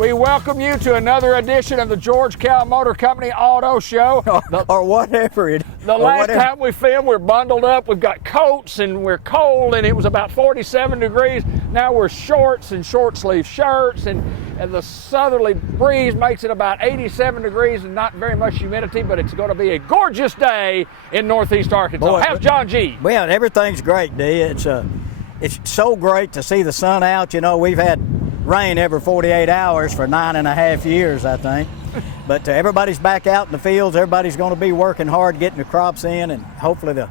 We welcome you to another edition of the George Kell Motor Company Auto Show. Or whatever it. The last time we filmed, we're bundled up. We've got coats and we're cold, and it was about 47 degrees. Now we're shorts and short sleeve shirts, and the southerly breeze makes it about 87 degrees and not very much humidity, but it's going to be a gorgeous day in Northeast Arkansas. Boy, how's John G? Well, everything's great, D. It's so great to see the sun out. You know, we've had rain every 48 hours for 9.5 years, I think. But everybody's back out in the fields. Everybody's going to be working hard, getting the crops in, and hopefully the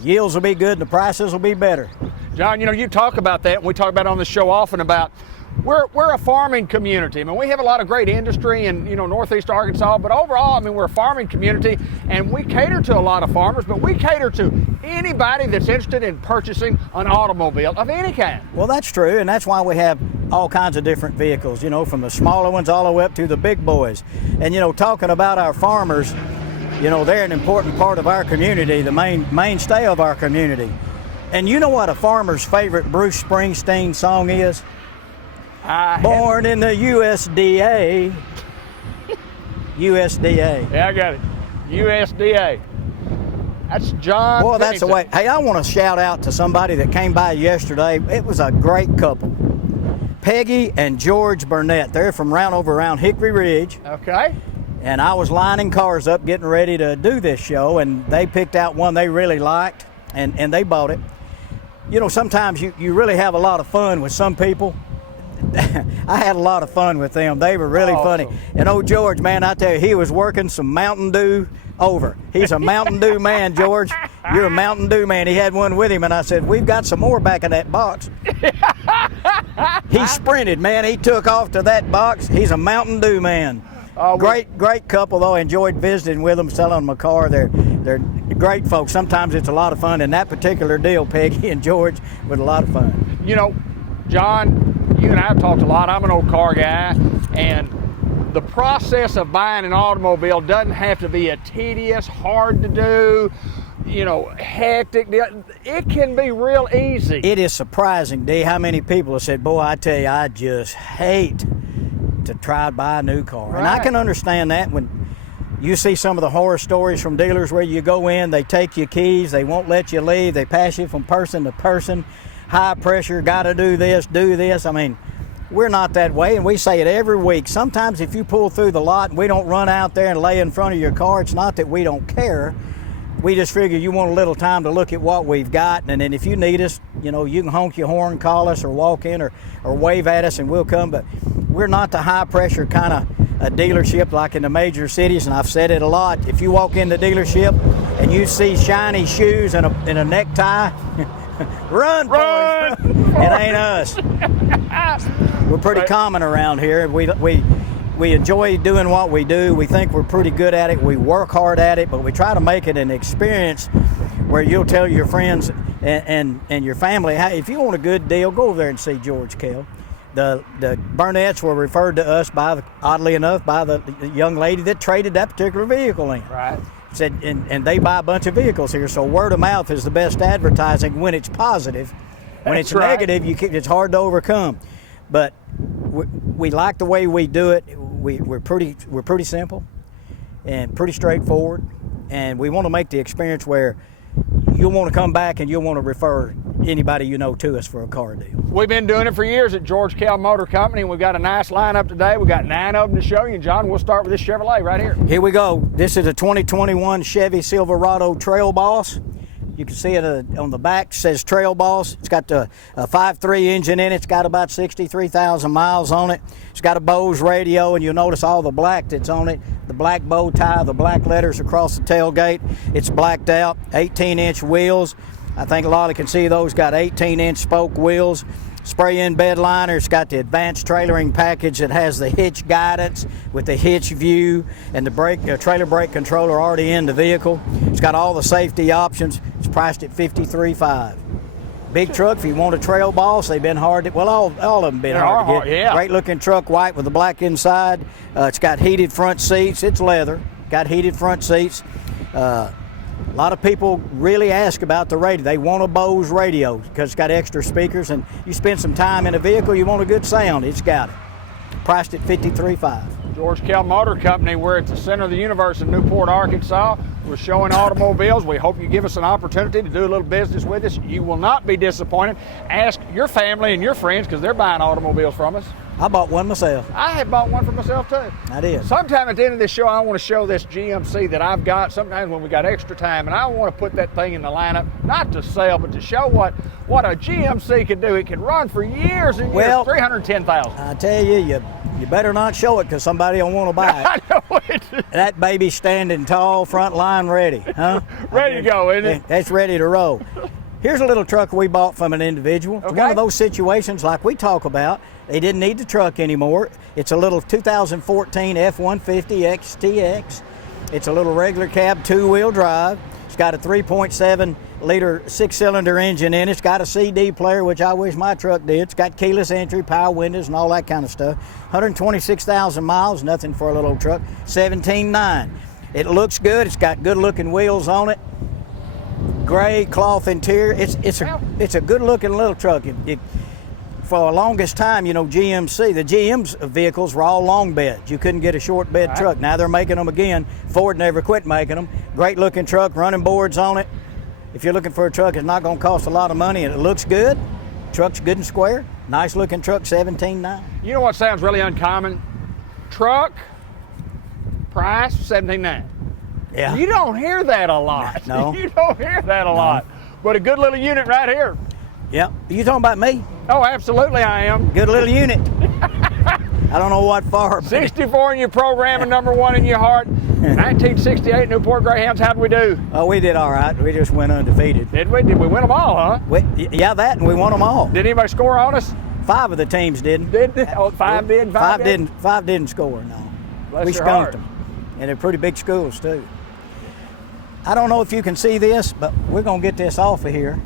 yields will be good and the prices will be better. John, you know, you talk about that, and we talk about it on the show often about we're a farming community. I mean, we have a lot of great industry in, you know, Northeast Arkansas, but overall, I mean, we're a farming community, and we cater to a lot of farmers, but we cater to anybody that's interested in purchasing an automobile of any kind. Well, that's true, and that's why we have all kinds of different vehicles, you know, from the smaller ones all the way up to the big boys. And, you know, talking about our farmers, you know, they're an important part of our community, the mainstay of our community. And you know what a farmer's favorite Bruce Springsteen song is? Born in the USDA. USDA. Yeah, I got it. USDA. That's John. Boy, that's the way. Hey, I want to shout out to somebody that came by yesterday. It was a great couple. Peggy and George Burnett. They're from around Hickory Ridge. Okay. And I was lining cars up getting ready to do this show, and they picked out one they really liked, and they bought it. You know, sometimes you really have a lot of fun with some people. I had a lot of fun with them. They were really funny. And old George, man, I tell you, he was working some Mountain Dew over. He's a Mountain Dew man, George. You're a Mountain Dew man. He had one with him, and I said, we've got some more back in that box. He sprinted, man. He took off to that box. He's a Mountain Dew man. Great couple, though. I enjoyed visiting with them, selling them a car. They're great folks. Sometimes it's a lot of fun. And that particular deal, Peggy and George, was a lot of fun. You know, John, you and I have talked a lot. I'm an old car guy, and the process of buying an automobile doesn't have to be a tedious, hard to do, you know, hectic. It can be real easy. It is surprising, D, how many people have said, boy, I tell you, I just hate to try to buy a new car. Right. And I can understand that when you see some of the horror stories from dealers where you go in, they take your keys, they won't let you leave, they pass you from person to person, high pressure, got to do this, do this. I mean, we're not that way, and we say it every week. Sometimes if you pull through the lot and we don't run out there and lay in front of your car, it's not that we don't care. We just figure you want a little time to look at what we've got, and then if you need us, you know, you can honk your horn, call us, or walk in or wave at us, and we'll come. But we're not the high-pressure kind of a dealership like in the major cities, and I've said it a lot. If you walk in the dealership and you see shiny shoes and a necktie, run! It ain't us. We're pretty common around here. We enjoy doing what we do. We think we're pretty good at it. We work hard at it, but we try to make it an experience where you'll tell your friends and your family, hey, if you want a good deal, go over there and see George Kell. The Burnetts were referred to us oddly enough, by the young lady that traded that particular vehicle in. Right. Said, and they buy a bunch of vehicles here, so word of mouth is the best advertising when it's positive. When it's negative, it's hard to overcome. But we like the way we do it. We're pretty simple and pretty straightforward, and we want to make the experience where you'll want to come back and you'll want to refer anybody you know to us for a car deal. We've been doing it for years at George Kell Motor Company, and we've got a nice lineup today. We've got 9 of them to show you. John, we'll start with this Chevrolet right here. Here we go. This is a 2021 Chevy Silverado Trail Boss. You can see it on the back, it says Trail Boss. It's got the 5.3 engine in it. It's got about 63,000 miles on it. It's got a Bose radio, and you'll notice all the black that's on it. The black bow tie, the black letters across the tailgate. It's blacked out, 18-inch wheels. I think a lot of you can see those got 18-inch spoke wheels. Spray-in bed liner. It's got the advanced trailering package that has the hitch guidance with the hitch view and the trailer brake controller already in the vehicle. It's got all the safety options. It's priced at $53,500. Big truck, if you want a Trail Boss, they've been hard to, well, all of them been hard to get. Yeah. Great looking truck, white with the black inside. It's got heated front seats. It's leather. Got heated front seats. A lot of people really ask about the radio. They want a Bose radio because it's got extra speakers, and you spend some time in a vehicle, you want a good sound, it's got it. priced at $53,500. George Kell Motor Company. We're at the center of the universe in Newport, Arkansas. We're showing automobiles. We hope you give us an opportunity to do a little business with us. You will not be disappointed. Ask your family and your friends because they're buying automobiles from us. I bought one myself. I have bought one for myself too. I did. Sometime at the end of this show, I want to show this GMC that I've got. Sometimes when we got extra time, and I want to put that thing in the lineup, not to sell, but to show what a GMC can do. It can run for years and years. Well, 310,000. I tell you, you better not show it because somebody will want to buy it. I know it. That baby's standing tall, front line ready, huh? Ready to go, isn't it? That's ready to roll. Here's a little truck we bought from an individual. It's Okay. one of those situations like we talk about. They didn't need the truck anymore. It's a little 2014 F-150 XTX. It's a little regular cab, two-wheel drive. It's got a 3.7 liter six-cylinder engine in it. It's got a CD player, which I wish my truck did. It's got keyless entry, power windows, and all that kind of stuff. 126,000 miles, nothing for a little old truck. 17.9. It looks good. It's got good-looking wheels on it. Gray cloth interior. It's a good-looking little truck. For the longest time, you know, GMC, the GM's vehicles were all long beds. You couldn't get a short bed truck. Now they're making them again. Ford never quit making them. Great looking truck, running boards on it. If you're looking for a truck, it's not going to cost a lot of money, and it looks good. Truck's good and square. Nice looking truck, 17.9. You know what sounds really uncommon? Truck, price, 17.9. Yeah. You don't hear that a lot. No. You don't hear that a lot. But a good little unit right here. Yep. You talking about me? Oh, absolutely I am. Good little unit. I don't know what for. 64 in your program and number one in your heart. 1968 Newport Greyhounds, how'd we do? Oh, we did all right. We just went undefeated. Did we? Did we win them all, huh? Yeah, that, and we won them all. Did anybody score on us? 5 of the teams didn't. Did they? Oh, five did? Five didn't. 5 didn't score, no. Bless We your skunked heart. them. And they're pretty big schools, too. I don't know if you can see this, but we're going to get this off of here.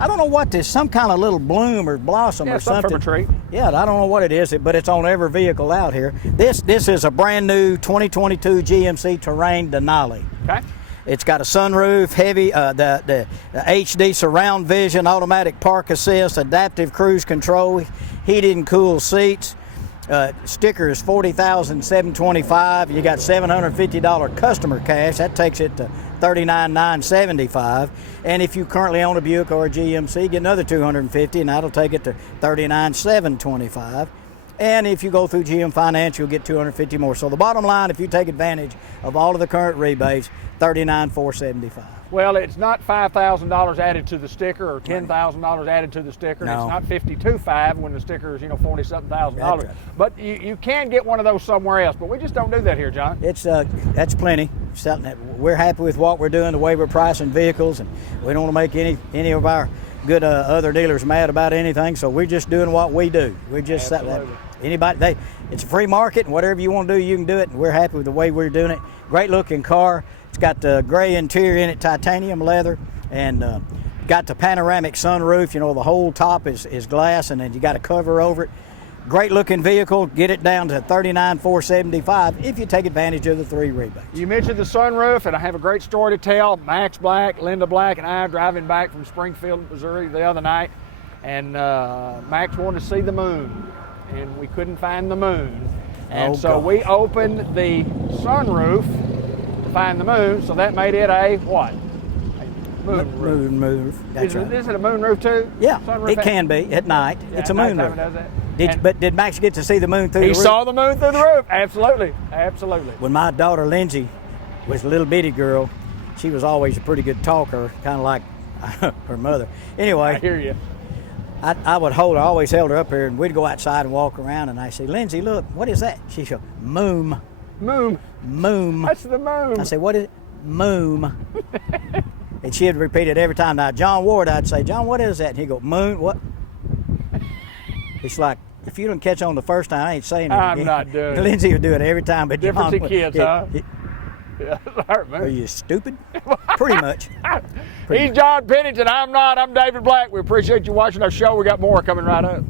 I don't know what this, some kind of little bloom or blossom Yeah, or something something. from a tree. Yeah, I don't know what it is, but it's on every vehicle out here. This is a brand new 2022 GMC Terrain Denali. Okay. It's got a sunroof, heavy, the HD surround vision, automatic park assist, adaptive cruise control, heated and cooled seats. Sticker is $40,725. You got $750 customer cash. That takes it to $39,975. And if you currently own a Buick or a GMC, get another $250, and that'll take it to $39,725. And if you go through GM Finance, you'll get $250 more. So the bottom line, if you take advantage of all of the current rebates, $39,475. Well, it's not $5,000 added to the sticker or $10,000 added to the sticker. No. It's not $52,500 when the sticker is, $40-something thousand. That's right. But you can get one of those somewhere else. But we just don't do that here, John. It's that's plenty. We're happy with what we're doing, the way we're pricing vehicles, and we don't want to make any of our good other dealers mad about anything. So we're just doing what we do. We're just anybody. It's a free market, and whatever you want to do, you can do it. And we're happy with the way we're doing it. Great looking car. It's got the gray interior in it, titanium leather, and got the panoramic sunroof. You know, the whole top is glass, and then you got a cover over it. Great looking vehicle. Get it down to $39,475 if you take advantage of the 3 rebates. You mentioned the sunroof, and I have a great story to tell. Max Black, Linda Black, and I driving back from Springfield, Missouri the other night, and Max wanted to see the moon, and we couldn't find the moon. And so we opened the sunroof to find the moon, so that made it a what? Moon roof. That's right. Is it a moon roof too? Yeah, Sunroof it can be at night. Yeah, it's a moon nighttime roof. it does that. But did Max get to see the moon through the He roof? saw the moon through the roof. Absolutely, absolutely. When my daughter Lindsay was a little bitty girl, she was always a pretty good talker, kind of like her mother. Anyway, I hear you. I would hold her, I always held her up here, and we'd go outside and walk around, and I say, Lindsay, look, what is that? She'd go, moon. Moon. Moon. That's the moon. I say, what is it? Moon. And she'd repeat it every time. Now, John Ward, I'd say, John, what is that? And he'd go, moon, what? It's like, if you don't catch on the first time, I ain't saying it I'm again. not doing it. Lindsay would do it every time, but Difference John in kids, huh? Yeah, Are you stupid? Pretty much. He's John Pennington. I'm not. I'm David Black. We appreciate you watching our show. We got more coming right up.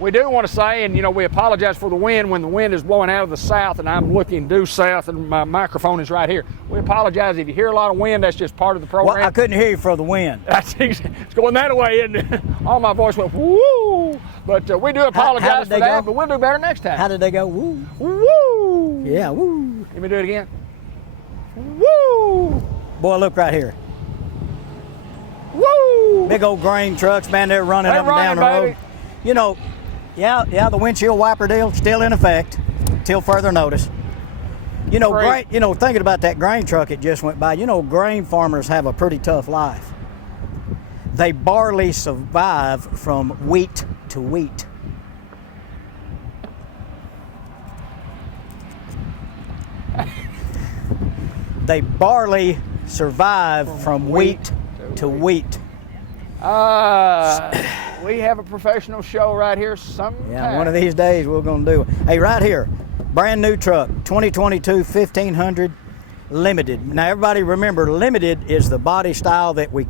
We do want to say, and we apologize for the wind when the wind is blowing out of the south and I'm looking due south and my microphone is right here. We apologize if you hear a lot of wind. That's just part of the program. Well, I couldn't hear you for the wind. It's going that way, and all my voice went woo. But we do apologize for that, but we'll do better next time. How did they go? Woo. Woo! Yeah, woo. Let me do it again. Woo! Boy, look right here. Woo! Big old grain trucks, man, they're running up and down the road. You know, yeah, the windshield wiper deal still in effect till further notice. You know, thinking about that grain truck that just went by, you know, grain farmers have a pretty tough life. They barely survive from wheat to wheat. They barely survive from wheat to wheat. We have a professional show right here sometime. Yeah, one of these days we're going to do it. Hey, right here, brand new truck, 2022 1500 Limited. Now, everybody remember, Limited is the body style that we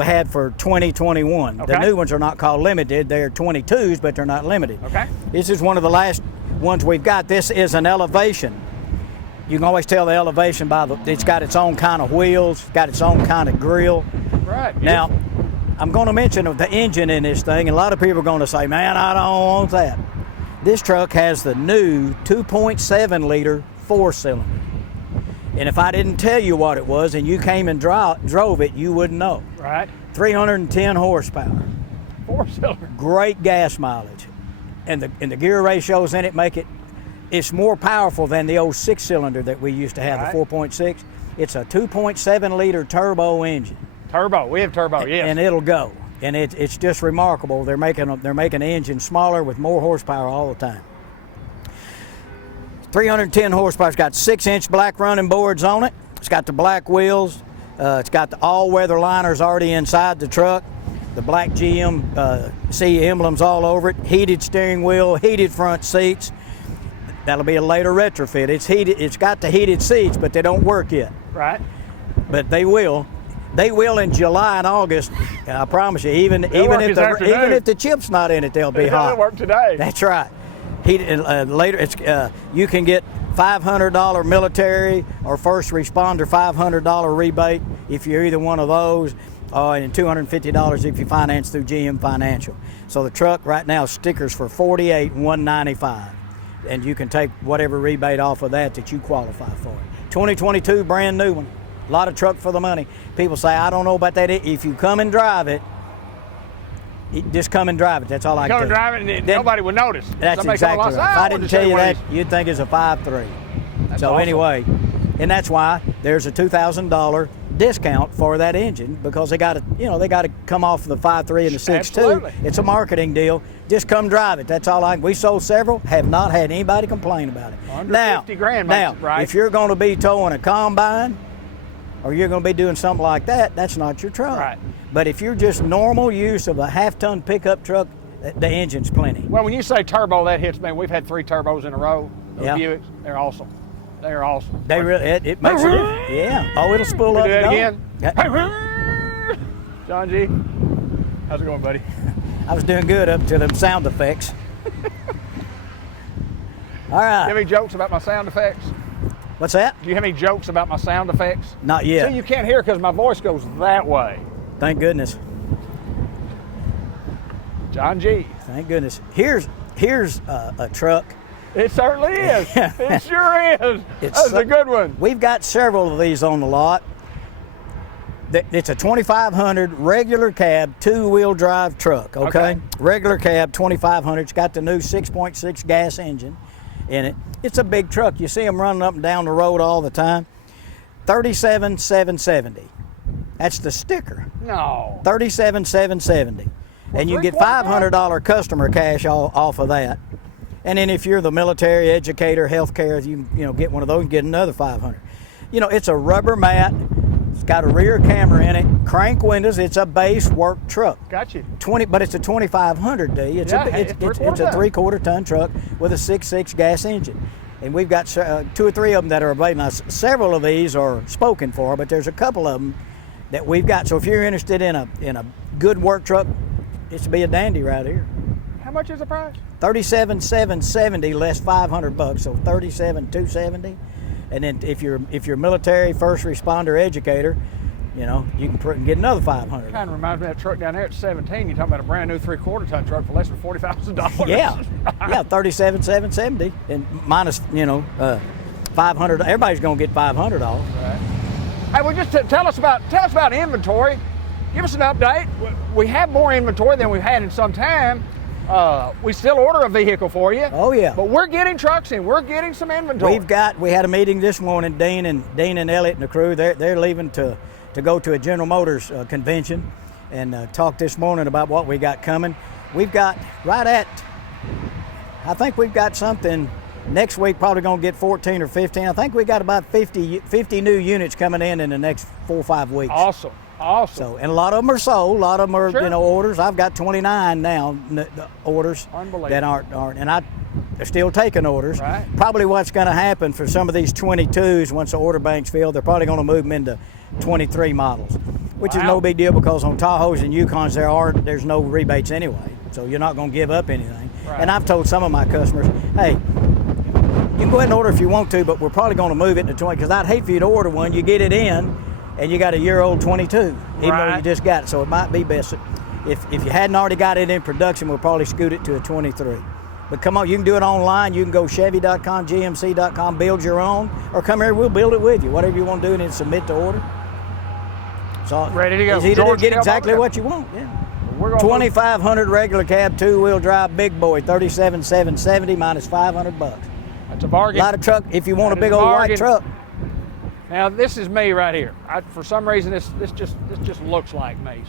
had for 2021. Okay. The new ones are not called Limited. They're 22s, but they're not Limited. Okay. This is one of the last ones we've got. This is an Elevation. You can always tell the Elevation by it's got its own kind of wheels, got its own kind of grill. Right. Now, I'm going to mention the engine in this thing, and a lot of people are going to say, man, I don't want that. This truck has the new 2.7 liter 4-cylinder. And if I didn't tell you what it was and you came and drove it, you wouldn't know. Right. 310 horsepower. 4-cylinder. Great gas mileage. And the gear ratios in it it's more powerful than the old 6-cylinder that we used to have, right. The 4.6. It's a 2.7 liter turbo engine. Turbo, we have turbo, yes. And it'll go. And it's just remarkable. They're making the engine smaller with more horsepower all the time. 310 horsepower. It's got 6-inch black running boards on it. It's got the black wheels. It's got the all-weather liners already inside the truck. The black GMC emblems all over it. Heated steering wheel, heated front seats. That'll be a later retrofit. It's heated. It's got the heated seats, but they don't work yet. Right. But they will. They will in July and August. I promise you. Even if the chip's not in it, they'll be hot. It'll work today. That's right. Later, you can get $500 military or first responder $500 rebate if you're either one of those, and $250 if you finance through GM Financial. So the truck right now stickers for $48,195, and you can take whatever rebate off of that you qualify for. 2022 brand new one. A lot of truck for the money. People say, I don't know about that. If you come and drive it, just come and drive it. That's all I can tell you. Come and drive it, and nobody would notice. That's Somebody exactly right. If I didn't tell you that, you'd think it's a 5.3. So awesome. Anyway, and that's why there's a $2,000 discount for that engine, because they got to come off the 5.3 and the 6.2. Absolutely. It's a marketing deal. Just come drive it. That's all we sold several. Have not had anybody complain about it. Under 50 grand, now, right? if you're going to be towing a combine, or you're going to be doing something like that, that's not your truck. Right. But if you're just normal use of a half-ton pickup truck, the engine's plenty. Well, when you say turbo, that hits me. We've had 3 turbos in a row. Those Yeah. Buicks, they're awesome. They are awesome. They really, it makes a difference. Yeah. Oh, it'll spool up. Do that and again. go. John G, how's it going, buddy? I was doing good up to them sound effects. All right. Do you have any jokes about my sound effects? What's that? Do you have any jokes about my sound effects? Not yet. See, you can't hear because my voice goes that way. Thank goodness. John G. Thank goodness. Here's a truck. It certainly is. It sure is. That's a good one. We've got several of these on the lot. It's a 2500 regular cab, 2-wheel drive truck, okay? Regular cab, 2500. It's got the new 6.6 gas engine in it. It's a big truck. You see them running up and down the road all the time. 37,770. That's the sticker. No. 37,770. And you get $500 customer cash off of that. And then if you're the military, educator, healthcare, you get one of those and get another $500. It's a rubber mat. It's got a rear camera in it, crank windows. It's a base work truck. Got you. But it's a 2500 D. It's a 3/4 ton truck with a 6.6 gas engine. And we've got 2 or 3 of them that are available. Now, several of these are spoken for, but there's a couple of them that we've got. So if you're interested in a good work truck, it should be a dandy right here. How much is the price? $37,770 less $500, so $37,270. And then if you're military, first responder, educator, you know, you can get another 500. Kind of reminds me of that truck down there at 17. You're talking about a brand new 3/4 ton truck for less than $40,000. Yeah, yeah, 37,770, and minus, you know, 500. Everybody's gonna get 500 off. Right. Hey, well, just tell us about inventory. Give us an update. We have more inventory than we've had in some time. We still order a vehicle for you. Oh yeah. But we're getting trucks in. We're getting some inventory. We had a meeting this morning. Dean and Elliott and the crew. They're leaving to go to a General Motors convention and talk this morning about what we got coming. We've got I think we've got something next week. Probably going to get 14 or 15. I think we got about 50 new units coming in the next 4 or 5 weeks. Awesome. So, and a lot of them are sold. A lot of them are, sure, orders. I've got 29 now orders that aren't, and they're still taking orders. Right. Probably what's going to happen for some of these 22s, once the order bank's filled, they're probably going to move them into 23 models, which is no big deal because on Tahoes and Yukons there's no rebates anyway, so you're not going to give up anything. Right. And I've told some of my customers, hey, you can go ahead and order if you want to, but we're probably going to move it to 20 because I'd hate for you to order one, you get it in, and you got a year-old 22, even though you just got it. So it might be best if you hadn't already got it in production, we'll probably scoot it to a 23. But come on, you can do it online. You can go Chevy.com, GMC.com, build your own, or come here, we'll build it with you. Whatever you want to do, and then submit the order. So ready to go. It's easy to get exactly what you want. Yeah. 2,500 regular cab, 2-wheel drive, big boy, 37,770 minus $500. That's a bargain. A lot of truck. If you want a big old white truck. Now this is me right here. For some reason, this just looks like me.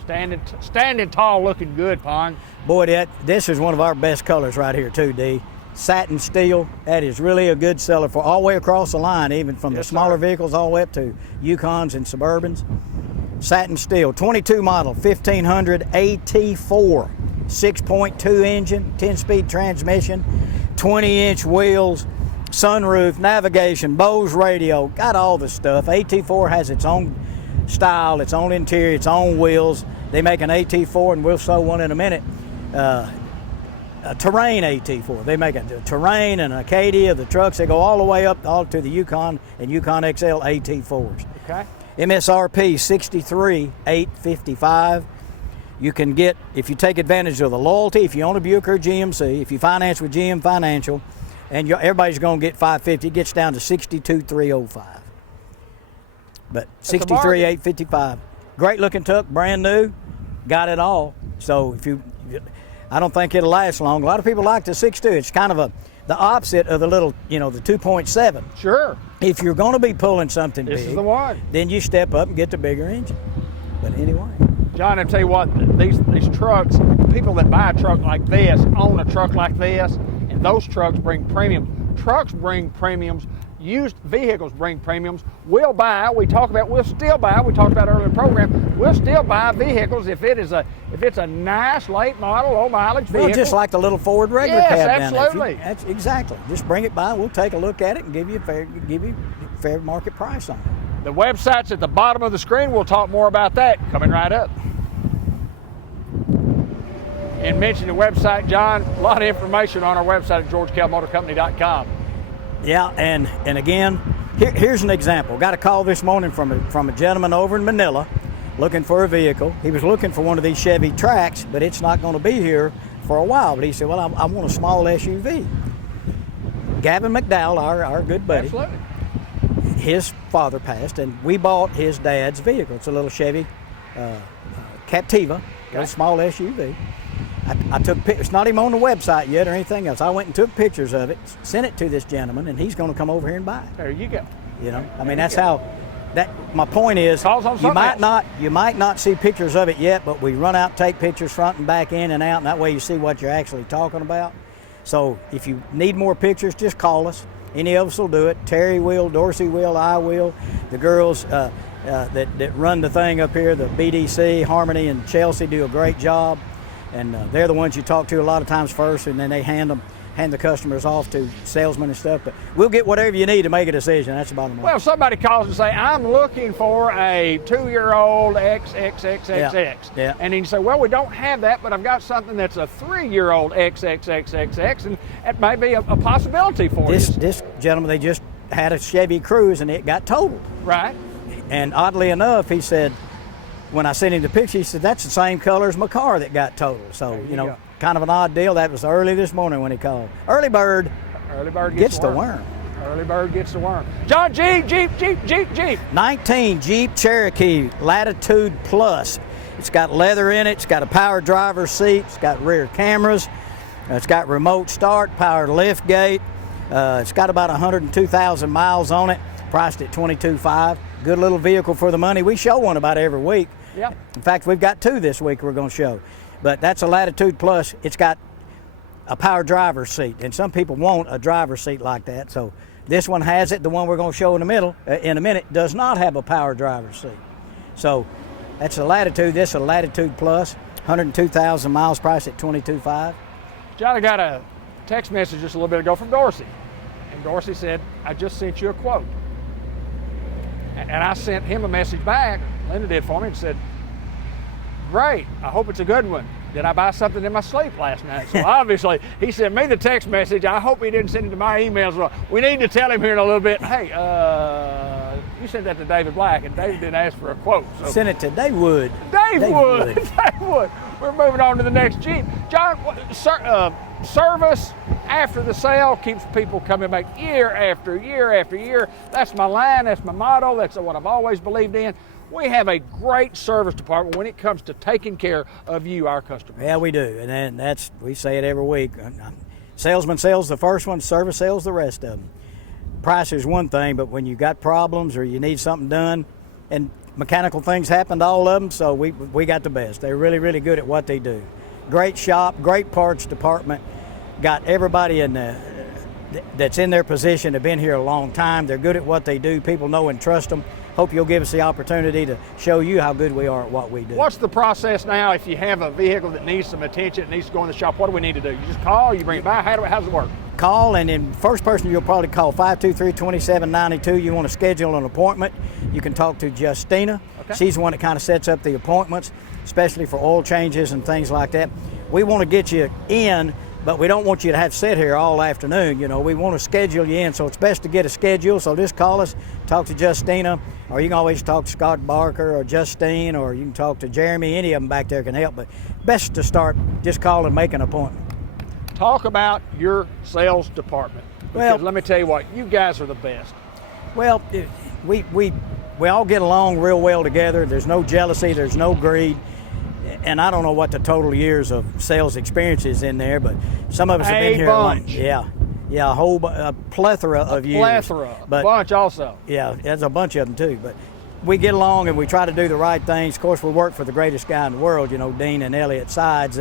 Standing tall, looking good, Pong. Boy, this is one of our best colors right here too, D. Satin steel. That is really a good seller for all the way across the line, even from the smaller vehicles all the way up to Yukons and Suburbans. Satin steel, 22 model, 1500 AT4, 6.2 engine, 10-speed transmission, 20-inch wheels, sunroof, navigation, Bose radio, got all the stuff. AT4 has its own style, its own interior, its own wheels. They make an AT4, and we'll show one in a minute. A Terrain AT4. They make a Terrain and an Acadia, the trucks. They go all the way up all to the Yukon and Yukon XL AT4s. Okay. MSRP $63,855. You can get, if you take advantage of the loyalty, if you own a Buick or GMC, if you finance with GM Financial, and everybody's going to get $550. It gets down to $62,305. But $63,855. Great looking truck, brand new, got it all. So I don't think it'll last long. A lot of people like the 6.2. It's kind of the opposite of the little, the 2.7. Sure. If you're going to be pulling something this big, is the one. Then you step up and get the bigger engine. But anyway. John, I tell you what, these trucks, people that buy a truck like this own a truck like this. Those trucks bring premiums. Trucks bring premiums. Used vehicles bring premiums. We'll still buy. We talked about earlier in the program. We'll still buy vehicles if it's a nice late model, low mileage vehicle. Well, just like the little Ford regular cab down there. Absolutely. That's exactly. Just bring it by. We'll take a look at it and give you a fair market price on it. The website's at the bottom of the screen. We'll talk more about that coming right up. And mention the website, John. A lot of information on our website at GeorgeKellMotorCompany.com. Yeah, and again, here's an example. Got a call this morning from a gentleman over in Manila looking for a vehicle. He was looking for one of these Chevy Trax, but it's not going to be here for a while. But he said, well, I want a small SUV. Gavin McDowell, our good buddy. Absolutely. His father passed, and we bought his dad's vehicle. It's a little Chevy Captiva, a small SUV. I took pictures. It's not even on the website yet or anything else. I went and took pictures of it, sent it to this gentleman, and he's going to come over here and buy it. There you go. That's how. My point is, you might not see pictures of it yet, but we run out, take pictures front and back, in and out, and that way you see what you're actually talking about. So if you need more pictures, just call us. Any of us will do it. Terry will, Dorsey will, I will. The girls that run the thing up here, the BDC, Harmony and Chelsea, do a great job. And they're the ones you talk to a lot of times first, and then they hand the customers off to salesmen and stuff. But we'll get whatever you need to make a decision. That's the bottom line. Well, if somebody calls and say, I'm looking for a 2-year-old XXXXX. Yeah. And then you say, well, we don't have that, but I've got something that's a 3-year-old XXXXX, and that may be a possibility for you. This gentleman, they just had a Chevy Cruze, and it got totaled. Right. And oddly enough, he said, when I sent him the picture, he said, that's the same color as my car that got totaled. So, you go. kind of an odd deal. That was early this morning when he called. Early bird gets the worm. Early bird gets the worm. John, Jeep. 19 Jeep Cherokee Latitude Plus. It's got leather in it. It's got a power driver's seat. It's got rear cameras. It's got remote start, power lift gate. It's got about 102,000 miles on it. Priced at $22,500. Good little vehicle for the money. We show one about every week. Yeah. In fact, we've got two this week we're going to show. But that's a Latitude Plus. It's got a power driver's seat, and some people want a driver's seat like that. So this one has it. The one we're going to show in a minute does not have a power driver's seat. So that's a Latitude. This is a Latitude Plus, 102,000 miles, priced at $22,500. John, I got a text message just a little bit ago from Dorsey, and Dorsey said, I just sent you a quote. And I sent him a message back, Linda did for me, and said, great, I hope it's a good one. Did I buy something in my sleep last night? So obviously, he sent me the text message. I hope he didn't send it to my emails. Well, we need to tell him here in a little bit, hey, you sent that to David Black, and David didn't ask for a quote. So. Send it to Dave Wood. Dave Wood. Dave Wood. We're moving on to the next Jeep. John, service after the sale keeps people coming back year after year after year. That's my line. That's my motto. That's what I've always believed in. We have a great service department when it comes to taking care of you, our customers. Yeah, we do, and we say it every week. Salesman sells the first one, service sells the rest of them. Price is one thing, but when you got problems or you need something done, and mechanical things happen to all of them, so we got the best. They're really, really good at what they do. Great shop, great parts department. Got everybody that's in their position, have been here a long time. They're good at what they do. People know and trust them. Hope you'll give us the opportunity to show you how good we are at what we do. What's the process now if you have a vehicle that needs some attention, it needs to go in the shop? What do we need to do? You just call, you bring it by, how does it work? Call, and then first person you'll probably call, 523-2792. You want to schedule an appointment, you can talk to Justina. Okay. She's the one that kind of sets up the appointments, especially for oil changes and things like that. We want to get you in, but we don't want you to have to sit here all afternoon. We want to schedule you in, so it's best to get a schedule. So just call us, talk to Justina, or you can always talk to Scott Barker or Justine, or you can talk to Jeremy. Any of them back there can help, but best to start, just call and make an appointment. Talk about your sales department. Because let me tell you what, you guys are the best. Well, we all get along real well together. There's no jealousy, there's no greed. And I don't know what the total years of sales experience is in there, but some of us have been here a long. Yeah, a whole plethora of years. A bunch also. Yeah, there's a bunch of them too. But we get along and we try to do the right things. Of course, we work for the greatest guy in the world, Dean and Elliot Sides.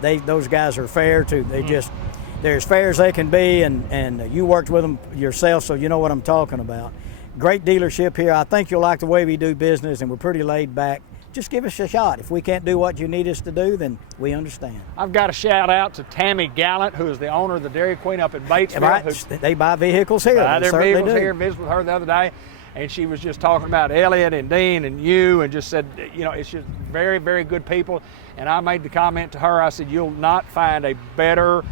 Those guys are fair too. They're as fair as they can be, and you worked with them yourself, so you know what I'm talking about. Great dealership here. I think you'll like the way we do business, and we're pretty laid back. Just give us a shot. If we can't do what you need us to do, then we understand. I've got a shout out to Tammy Gallant, who is the owner of the Dairy Queen up in Batesville. Right. They buy vehicles here. Buy their vehicles do. here. Visited with her the other day, and she was just talking about Elliot and Dean and you, and just said, it's just very, very good people. And I made the comment to her, I said, you'll not find a better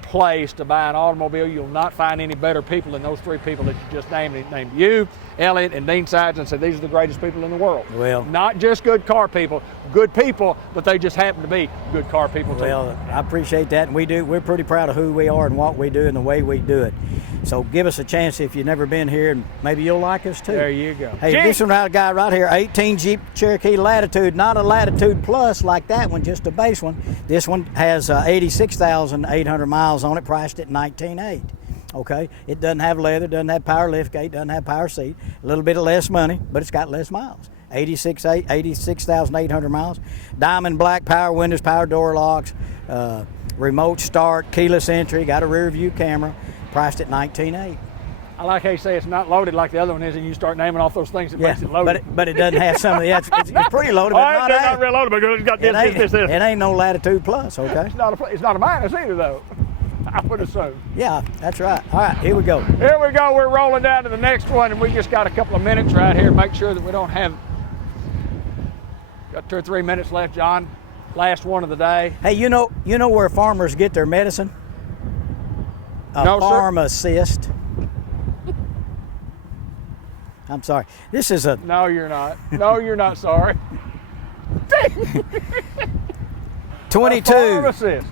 place to buy an automobile. You'll not find any better people than those three people that you just named. He named you, Elliot, and Dean Sides, and said these are the greatest people in the world. Well, not just good car people, but they just happen to be good car people too. Well, I appreciate that, and we're pretty proud of who we are and what we do and the way we do it. So give us a chance if you've never been here, and maybe you'll like us too. There you go. Hey, this one guy right here, 18 Jeep Cherokee Latitude, not a Latitude Plus like that one, just a base one. This one has 86,800 miles on it, priced at $19,800. Okay, it doesn't have leather, doesn't have power lift gate, doesn't have power seat. A little bit of less money, but it's got less miles. 86,800 miles. Diamond black power windows, power door locks, remote start, keyless entry, got a rear view camera, priced at $19,800. I like how you say it's not loaded like the other one is, and you start naming off those things that makes it loaded. But it doesn't have some of the. It's pretty loaded, but it's not real loaded because it's got this. It ain't no Latitude Plus, okay? It's not a minus either, though. I would assume. Yeah, that's right. All right, here we go. Here we go. We're rolling down to the next one, and we just got a couple of minutes right here. Make sure that we don't have. Got 2 or 3 minutes left, John. Last one of the day. Hey, you know where farmers get their medicine? No, pharmacist. I'm sorry. This is a. No, you're not. No, you're not sorry. 22. Farm assist.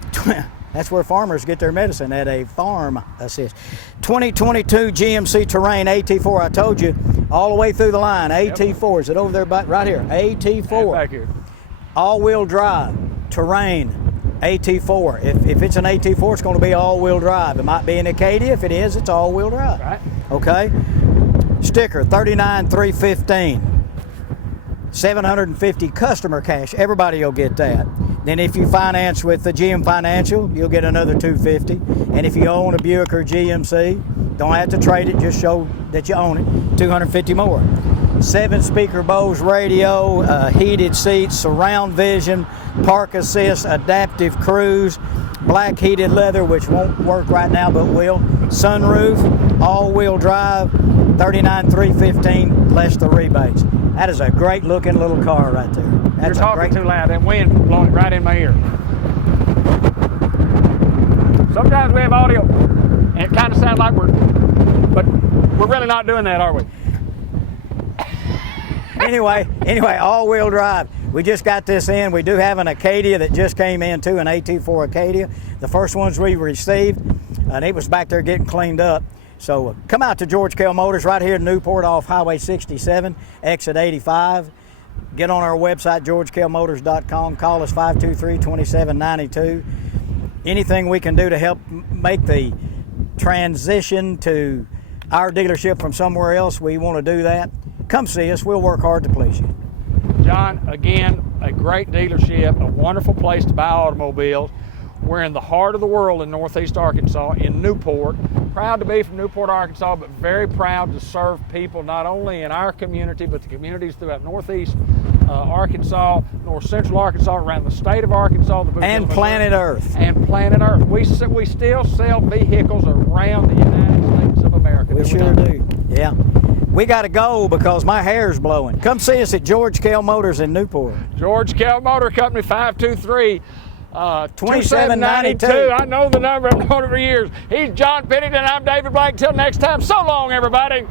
That's where farmers get their medicine, at a farm assist. 2022 GMC Terrain AT4. I told you all the way through the line. AT4. Is it over there? Right here. AT4. Back here. All-wheel drive. Terrain. AT4. If it's an AT4, it's going to be all-wheel drive. It might be an Acadia. If it is, it's all-wheel drive. Right. Okay. Sticker 39,315. 750 customer cash. Everybody will get that. Then if you finance with the GM Financial, you'll get another $250. And if you own a Buick or GMC, don't have to trade it, just show that you own it, $250 more. 7-speaker Bose radio, heated seats, surround vision, park assist, adaptive cruise, black heated leather, which won't work right now but will. Sunroof, all-wheel drive, $39,315 less the rebates. That is a great looking little car right there. That's You're talking too loud. That wind blowing it right in my ear. Sometimes we have audio, and it kind of sounds like but we're really not doing that, are we? Anyway, all-wheel drive. We just got this in. We do have an Acadia that just came in too, an AT4 Acadia. The first ones we received, and it was back there getting cleaned up. So come out to George Kell Motors right here in Newport off Highway 67, exit 85. Get on our website, georgekellmotors.com. Call us 523-2792. Anything we can do to help make the transition to our dealership from somewhere else, we want to do that. Come see us. We'll work hard to please you. John, again, a great dealership, a wonderful place to buy automobiles. We're in the heart of the world in Northeast Arkansas, in Newport. Proud to be from Newport, Arkansas, but very proud to serve people not only in our community, but the communities throughout Northeast Arkansas, North Central Arkansas, around the state of Arkansas. And planet Earth. And planet Earth. We still sell vehicles around the United States of America. We sure do. Yeah. We got to go because my hair's blowing. Come see us at George Kell Motors in Newport. George Kell Motor Company, 523 2792. I know the number. I've known it for years. He's John Pennington. I'm David Blake. Till next time, so long, everybody.